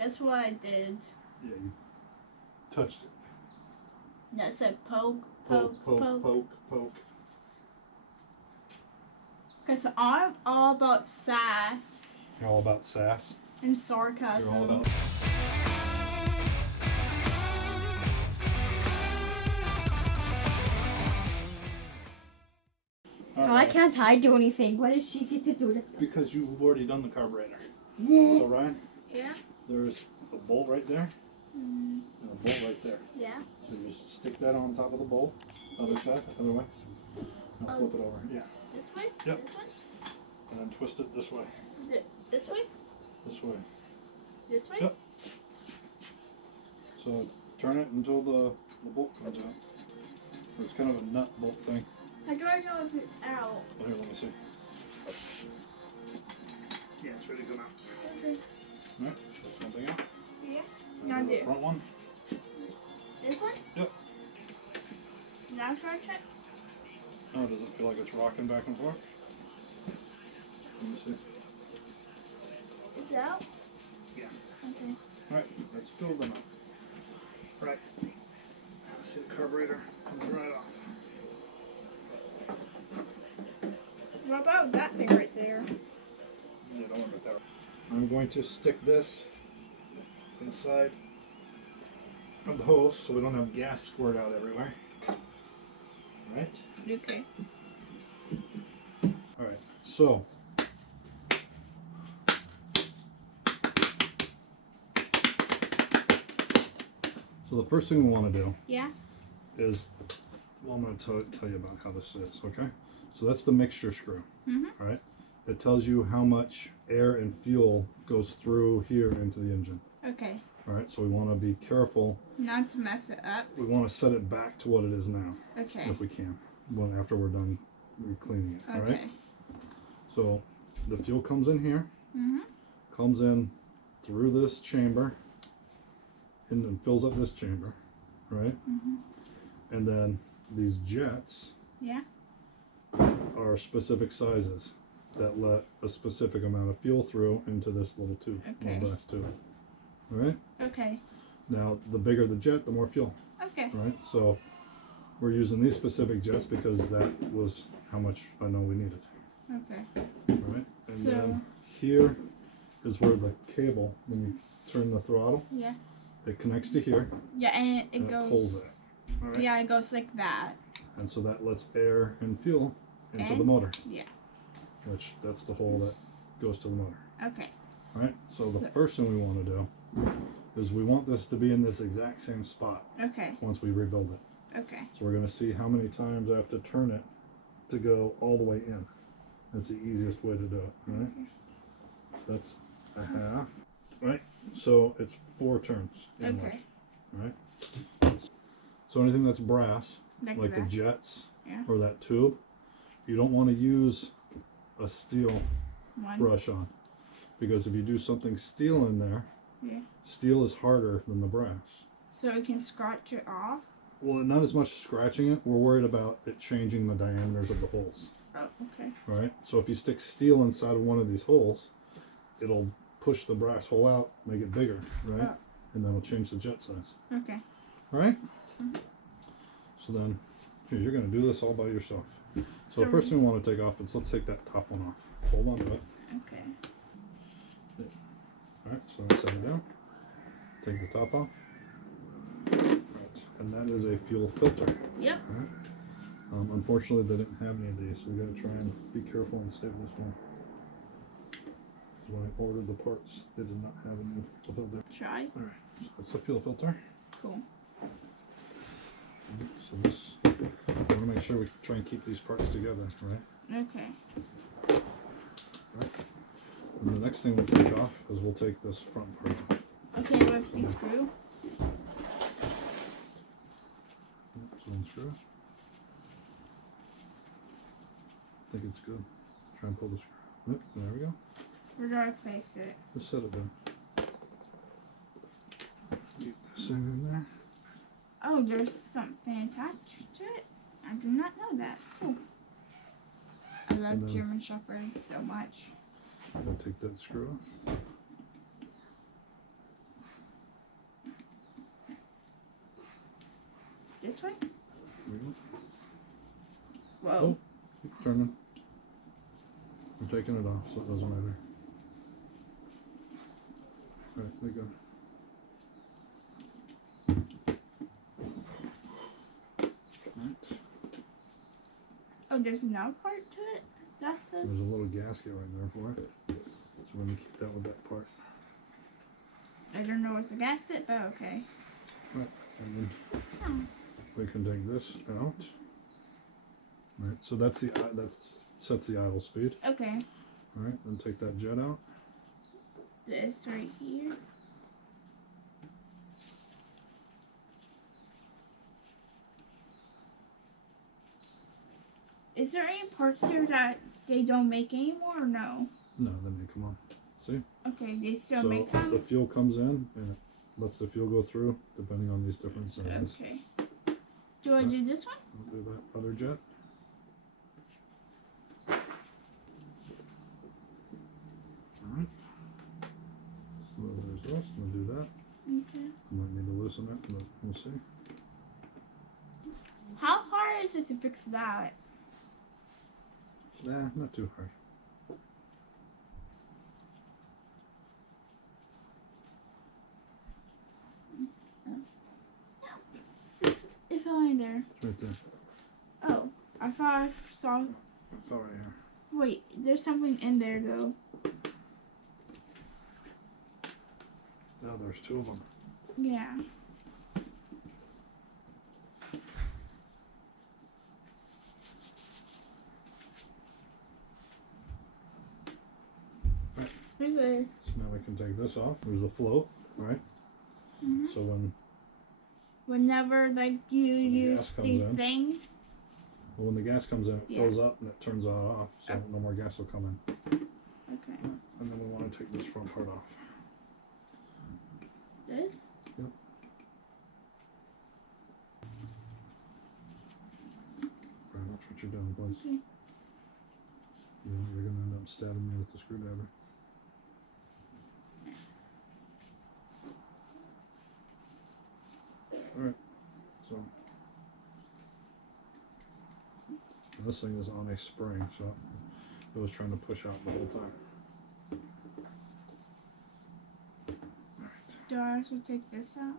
Guess what I did? Yeah, you touched it. That said poke. Poke. Okay, so I'm all about sass. You're all about sass? And sarcasm. You're all about... Why can't I do anything? Why did she get to do this? Because you've already done the carburetor. Yeah. So Ryan, Yeah. there's a bolt right there and a bolt right there. Yeah. So you just stick that on top of the bolt. Other side, other way. Now flip it over. Yeah. This way? Yep. This way? And then twist it this way. This way? This way. This way? Yep. So turn it until the bolt comes out. It's kind of a nut bolt thing. How do I know if it's out? Well, here, let me see. Yeah, it's ready to come out. Okay. Alright, that's one thing out. Yeah. Now Now do the do. front one. This one? Yep. Now should I check? Oh, does it feel like it's rocking back and forth? Let me see. Is it out? Yeah. Okay. Alright, let's fill them up. Right. See the carburetor comes right off. What about that thing right there? Yeah, don't worry about that. I'm going to stick this inside of the hose so we don't have gas squirt out everywhere. Alright? Okay. Alright, so the first thing we want to do is, well, I'm going to tell you about how this is, okay? So that's the mixture screw, right? It tells you how much air and fuel goes through here into the engine. Okay. All right, so we want to be careful. Not to mess it up. We want to set it back to what it is now, Okay. if we can, after we're done cleaning it, all right? So the fuel comes in here, comes in through this chamber, and then fills up this chamber, right? And then these jets are specific sizes that let a specific amount of fuel through into this little tube, little brass tube. All right? Okay. Now, the bigger the jet, the more fuel. Okay. Right? So we're using these specific jets because that was how much I know we needed. Okay. All right? And then here is where the cable, when you turn the throttle, it connects to here. Yeah, and it goes. It pulls it. All right? Yeah, it goes like that. And so that lets air and fuel into the motor. Yeah. Which, that's the hole that goes to the motor. Okay. All right? So the first thing we want to do is we want this to be in this exact same spot. Okay. Once we rebuild it. Okay. So we're going to see how many times I have to turn it to go all the way in. That's the easiest way to do it. All right? So that's a half. Right? So it's 4 turns. Inward, Okay. right? So anything that's brass, like the jets or that tube, you don't want to use a steel brush on, because if you do something steel in there, steel is harder than the brass. So it can scratch it off? Well, not as much scratching it. We're worried about it changing the diameters of the holes. Oh, okay. Right? So if you stick steel inside of one of these holes, it'll push the brass hole out, make it bigger, right? Oh. And then it'll change the jet size. Okay. Right? So then, here, you're going to do this all by yourself. So the first thing we want to take off is, let's take that top one off. Hold on to it. Okay. Alright, so then set it down. Take the top off. Right. And that is a fuel filter. Yep. Right. Unfortunately, they didn't have any of these, so we got to try and be careful and stay with this one. When I ordered the parts, they did not have a new fuel filter. Try. Alright, so that's the fuel filter. Cool. So this, I want to make sure we try and keep these parts together, right? Okay. Right. And the next thing we'll take off is we'll take this front part off. Okay, with the screw. So unscrew. I think it's good. Try and pull the screw. Yep, there we go. Where do I place it? Just set it down. Get this thing in there. Oh, there's something attached to it? I did not know that. Cool. I love German Shepherds so much. We'll take that screw off. this way? There we go. Whoa. Oh, keep turning. I'm taking it off, so it doesn't matter. Alright, there you go. Right. Oh, there's another part to it? That's There's a little gasket right there for it. So we're going to keep that with that part. I don't know what's a gasket, but okay. Right, and then we can take this out. Right, so that sets the idle speed. Okay. Alright, then take that jet out. This right here. Is there any parts here that they don't make anymore or no? No, they make them on. See? Okay, they still So make them? the fuel comes in and it lets the fuel go through depending on these different settings. Okay. Do I do this one? I'll do that other jet. Alright. So there's this. I'm going to do that. Okay. Might need to loosen it, but we'll see. How hard is it to fix that? Nah, not too hard. It fell in there. It's right there. Oh, I thought I saw. It's all right here. Wait, there's something in there though. Now there's two of them. Yeah. There's a. So now we can take this off. There's a float, right? Mm-hmm. So Whenever like you use gas the comes in. thing. when the gas comes in, it Yeah. fills up and it turns that off, so no more gas will come in. Okay. And then we want to take this front part off. This? Yep. Right, watch what you're doing, please. Okay. You're going to end up stabbing me with the screwdriver. Alright, so this thing is on a spring, so it was trying to push out the whole time. Alright. Do I also take this out?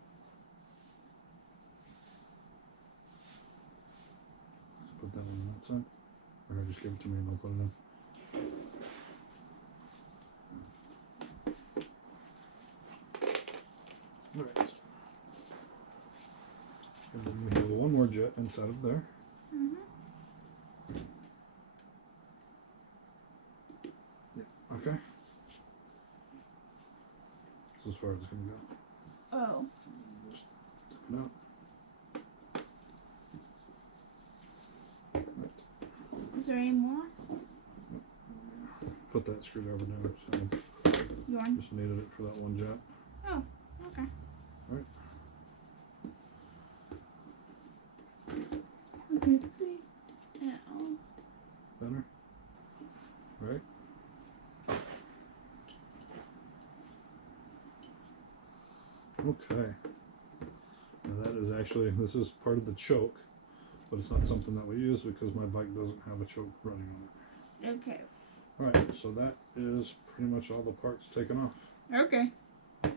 Put that one on that side. Or just give it to me and I'll put it in. Alright. And then we have one more jet inside of there. Mm-hmm. Yeah, okay. This is as far as it's going to go. Oh. Just tip it out. Right. Is there any more? Put that screwdriver down. So You want? just needed it for that one jet. Oh, okay. Alright. Okay, let's see. Yeah. Better? Right? Okay. Now that is actually, this is part of the choke, but it's not something that we use because my bike doesn't have a choke running on it. Okay. Alright, so that is pretty much all the parts taken off. Okay. So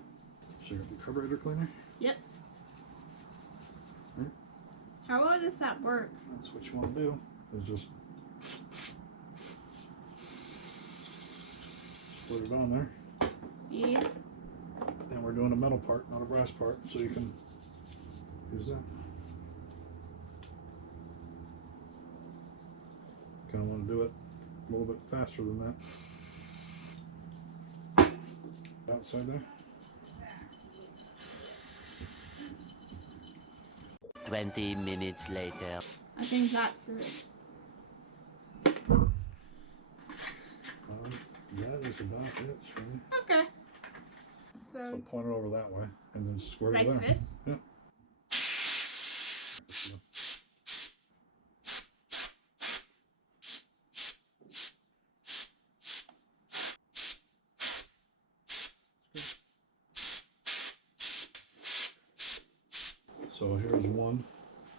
you got the carburetor cleaner? Yep. Right. How well does that work? That's what you want to do, is just put it on there. Yeah. And we're doing a metal part, not a brass part, so you can use that. Kind of want to do it a little bit faster than that. Outside there. 20 minutes later. I think that's it. That is about it, Shirley. Okay. So So, point it over that way, and then squirt it like there. this? Yep. So here's one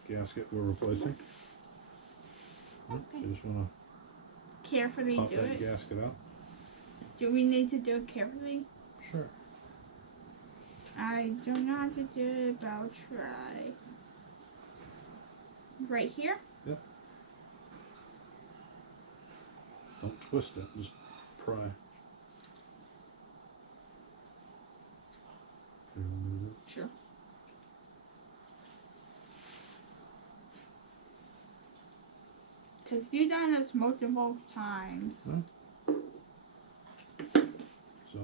gasket we're replacing. Okay. You just want Carefully to pop do that it. gasket out. Do we need to do it carefully? Sure. I don't know how to do it, but I'll try. Right here? Yep. Don't twist it, just pry. You want me to do it? Sure. Because you've done this multiple times. So,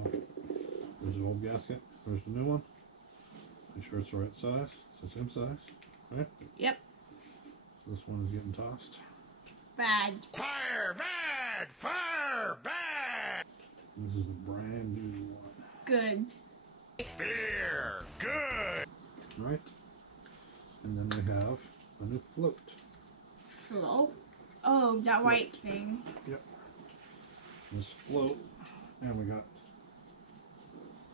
there's the old gasket, there's the new one. Make sure it's the right size, it's the same size, right? Yep. This one is getting tossed. Bad. Fire bad! Fire bad! This is the brand new one. Good. Beer! Good! Right? And then we have a new float. Float? Oh, that white thing. Yep. This float, and we got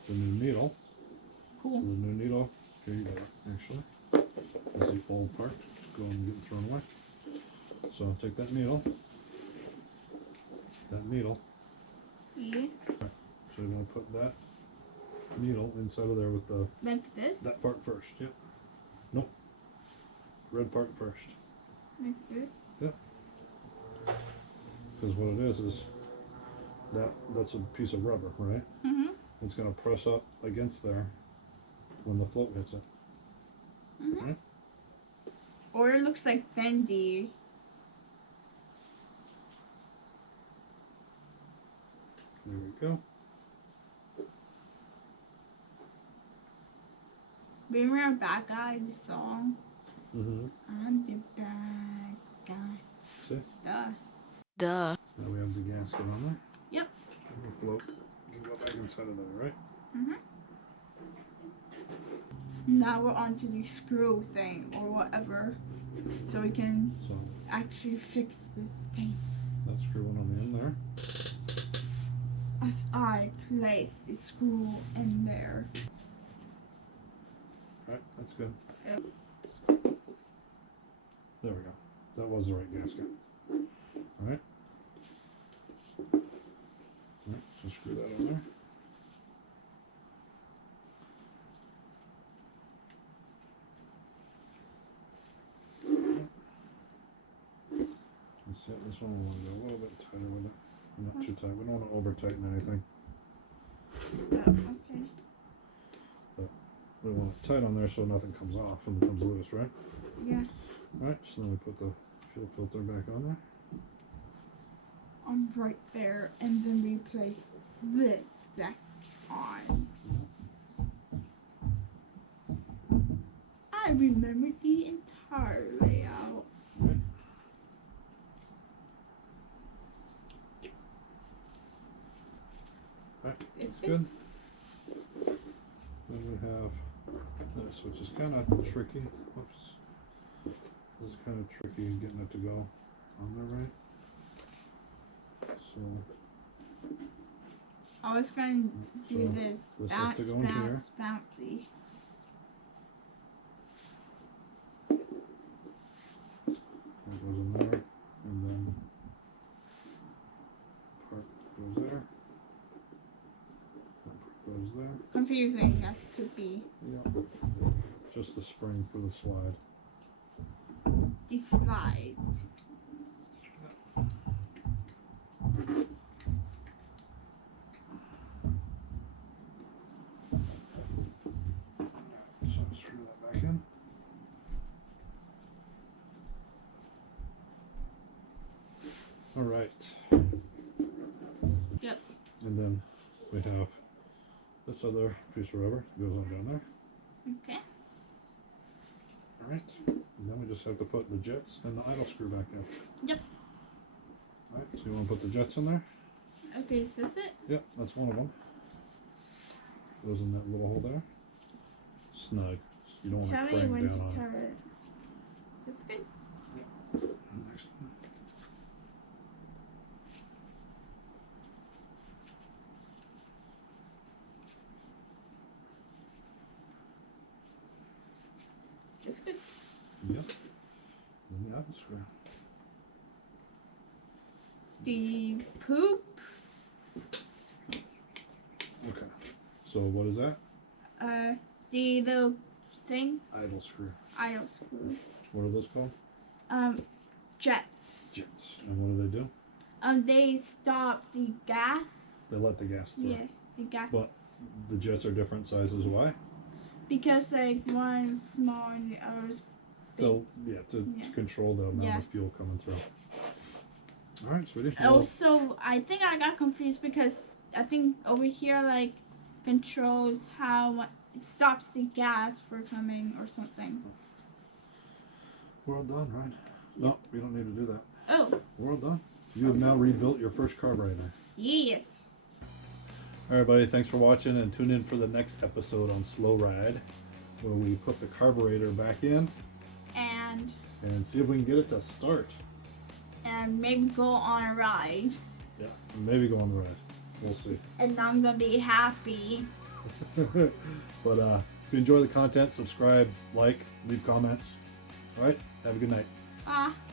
the new needle. Cool. So the new needle, here you go, actually. This is the old part. Just go and get it thrown away. So take that needle. Yeah. So you want to put that needle inside of there with the Like this? that part first. Yep. Nope. Red part first. Like this? Because what it is that's a piece of rubber, right? Mm-hmm. It's going to press up against there when the float hits it. Mm-hmm. Right? Or it looks like bendy. There we go. Remember Bad Guy, the song? Mm-hmm. I'm the bad guy. See? Duh. Now we have the gasket on there. Yep. And the float can go back inside of there, right? Mm-hmm. Now we're onto the screw thing or whatever. So we can So actually fix this thing. that screw went on the end there. As I place the screw in there. Right, that's good. Yep. There we go. That was the right gasket. Alright. Alright, so screw that on there. That's it. This one we want to go a little bit tighter with it. Not too tight. We don't want to over tighten anything. Okay. We want it tight on there so nothing comes off and becomes loose, right? Yeah. Alright, so then we put the fuel filter back on there. I'm right there, and then we place this back on. I remember the entire layout. Right. Alright, This that's good. Then we have this, which is kind of tricky. Whoops. This is kind of tricky getting it to go on there, right? So, I was going to do So, this. this has to Bounce, go in here. bounce, bouncy. that goes in there, and then part goes there. That part goes there. Confusing as could be. Yep. Just the spring for the slide. The slide. So screw that back in. All right. Yep. And then we have this other piece of rubber that goes on down there. Okay. All right. And then we just have to put the jets and the idle screw back in. Yep. All right. So you want to put the jets in there? Okay, is this it? Yep, that's one of them. Goes in that little hole there. Snug. You don't Tell want to me crank when down to on it. turn it. That's good. Next one. That's good. Yep. the idle screw. The poop. Okay. So what is that? The little thing. Idle screw. Idle screw. What are those called? Jets. Jets. And what do they do? They stop the gas. They let the gas through. Yeah, the gas. But the jets are different sizes. Why? Because like one's small and the other's big. So to control the amount of fuel coming through. All right, sweetie. Well, Also, I think I got confused because I think over here like controls how it stops the gas for coming or something. we're all done, right? No, we don't need to do that. Oh, We're all done. You have now rebuilt your first carburetor. yes. All right, buddy. Thanks for watching, and tune in for the next episode on Slow Ride, where we put the carburetor back in And see if we can get it to start. maybe go on a ride. Yeah, maybe go on the ride. We'll see. And I'm gonna be happy. But if you enjoy the content, subscribe, like, leave comments. All right. Have a good night. Ah.